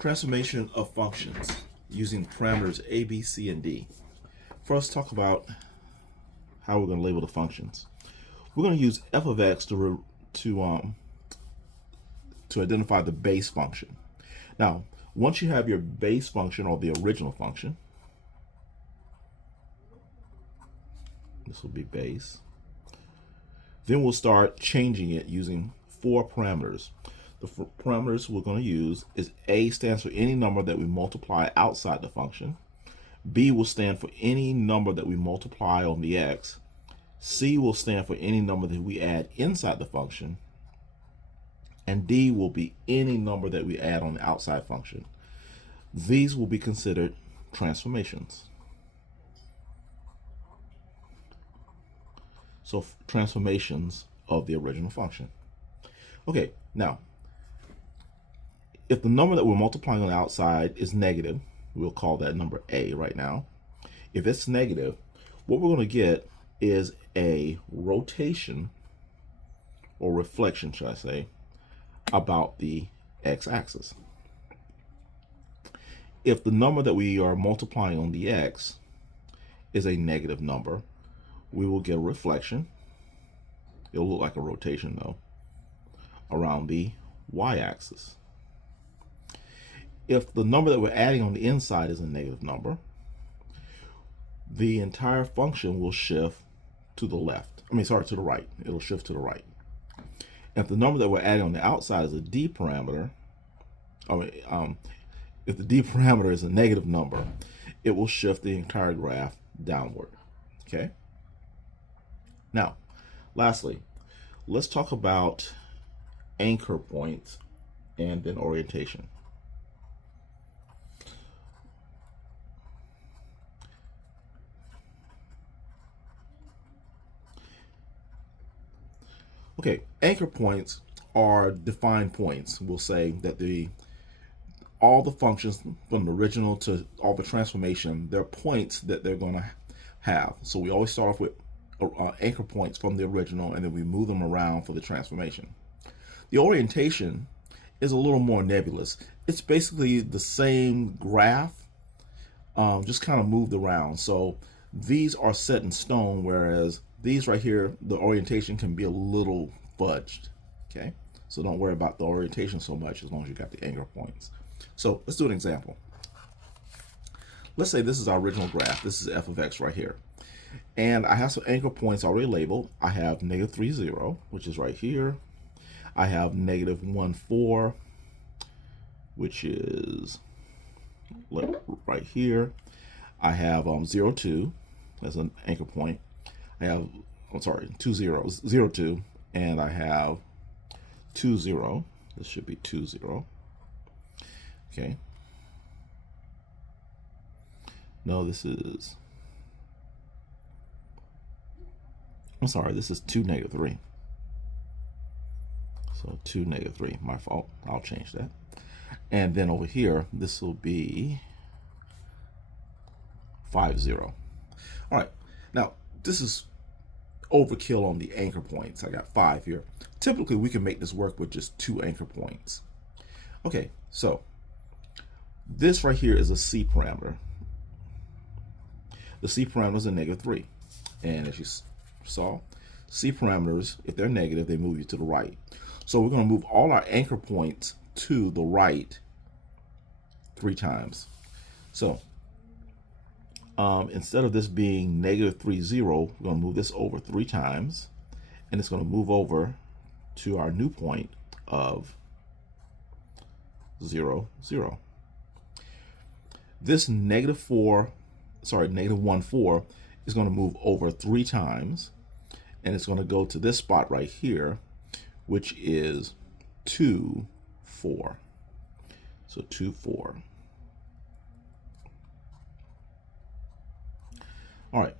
Transformation of functions using parameters a, b, c, and d. First, talk about how we're going to label the functions. We're going to use f of x to identify the base function. Now, once you have your base function or the original function, this will be base, then we'll start changing it using four parameters. The parameters we're going to use is a stands for any number that we multiply outside the function. B will stand for any number that we multiply on the x. C will stand for any number that we add inside the function. And D will be any number that we add on the outside function. These will be considered transformations. So transformations of the original function. Okay, now, if the number that we're multiplying on the outside is negative, we'll call that number A right now. If it's negative, what we're going to get is a rotation or reflection, should I say, about the x-axis. If the number that we are multiplying on the x is a negative number, we will get a reflection. It'll look like a rotation though, around the y-axis. If the number that we're adding on the inside is a negative number, the entire function will shift to the left. To the right. It'll shift to the right. If the number that we're adding on the outside is a d parameter, if the d parameter is a negative number, it will shift the entire graph downward. Okay? Now, lastly, let's talk about anchor points and then orientation. Okay, anchor points are defined points. We'll say that all the functions from the original to all the transformation, they're points that they're going to have. So we always start off with anchor points from the original, and then we move them around for the transformation. The orientation is a little more nebulous. It's basically the same graph, just kind of moved around. So these are set in stone, whereas these right here, the orientation can be a little fudged. Okay, so don't worry about the orientation so much as long as you got the anchor points. So let's do an example. Let's say this is our original graph. This is f of x right here. And I have some anchor points already labeled. I have negative 3, 0, which is right here. I have negative 1, 4, which is right here. I have 0, 2 as an anchor point. I have, 2 zeros, 0, 2, and I have 2, 0. This should be 2, 0. Okay. No, this is, this is 2, negative 3. So 2, negative 3, my fault. I'll change that. And then over here, this will be 5, 0. All right. Now, this is overkill on the anchor points. I got 5 here. Typically, we can make this work with just 2 anchor points. Okay, so this right here is a C parameter. The C parameter is a negative 3. And as you saw, C parameters, if they're negative, they move you to the right. So we're going to move all our anchor points to the right 3 times. So instead of this being negative 3, 0, we're going to move this over 3 times, and it's going to move over to our new point of 0, 0. This negative 1, 4 is going to move over 3 times, and it's going to go to this spot right here, which is 2, 4. So 2, 4. All right,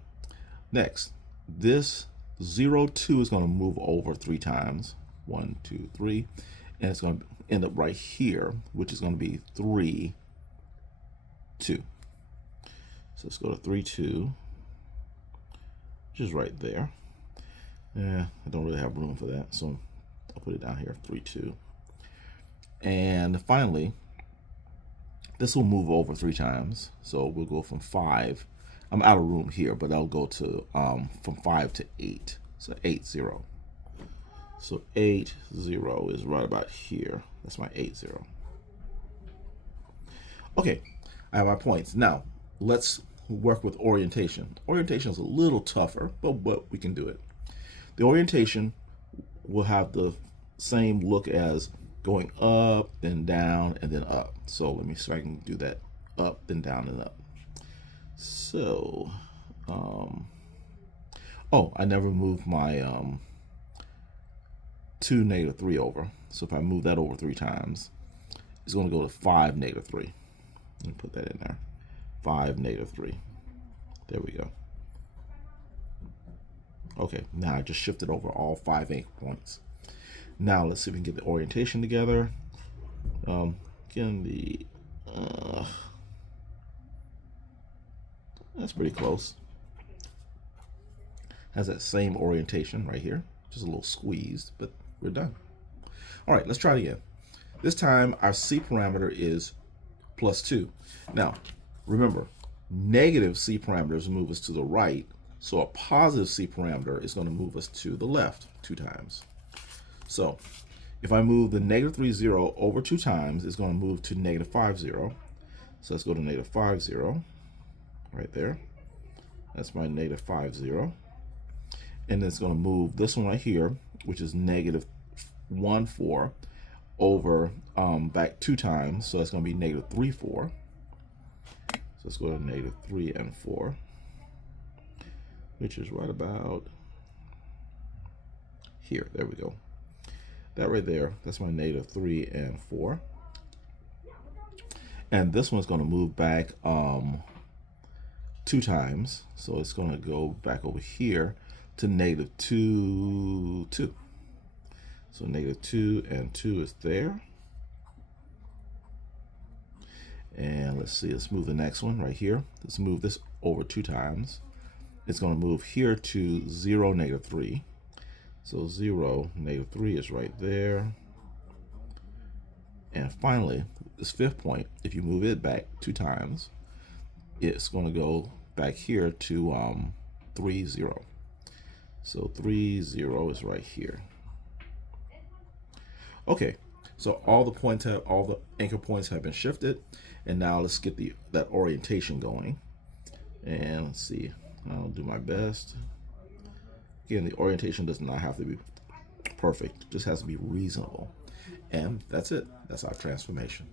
next, this 0, 2 is going to move over 3 times, 1, 2, 3, and it's going to end up right here, which is going to be 3, 2. So let's go to 3, 2, which is right there. Yeah, I don't really have room for that, so I'll put it down here, 3, 2. And finally, This will move over 3 times. So we'll go from 5. I'm out of room here, but I'll go to from 5 to 8. So 8, 0. So 8, 0 is right about here. That's my 8, 0. Okay, I have my points. Now, let's work with orientation. Orientation is a little tougher, but we can do it. The orientation will have the same look as going up, then down, and then up. So let me see if I can do that. Up, then down, and up. So, oh, I never moved my 2, -3 over. So if I move that over 3 times, it's going to go to 5, -3. Let me put that in there. 5, -3. There we go. Okay, now I just shifted over all 5 anchor points. Now let's see if we can get the orientation together. Again, that's pretty close. Has that same orientation right here. Just a little squeezed, but we're done. All right, let's try it again. This time our C parameter is +2. Now, remember, negative C parameters move us to the right, so a positive C parameter is going to move us to the left 2 times. So if I move the -3, 0 over 2 times, it's going to move to -5, 0. So let's go to -5, 0 right there. That's my -5, 0. And it's going to move this one right here, which is -1, 4 over back 2 times. So that's going to be -3, 4. So let's go to -3 and 4, which is right about here. There we go. That right there, that's my -3 and 4. And this one's going to move back 2 times. So it's going to go back over here to -2, 2. So -2 and 2 is there. And let's see, let's move the next one right here. Let's move this over 2 times. It's going to move here to 0, -3. So 0, -3 is right there. And finally, this 5th point, if you move it back 2 times, it's going to go back here to 3, 0. So 3, 0 is right here. Okay, so all the anchor points have been shifted, and now let's get that orientation going. And let's see, I'll do my best. Again, the orientation does not have to be perfect, it just has to be reasonable. And that's it. That's our transformation.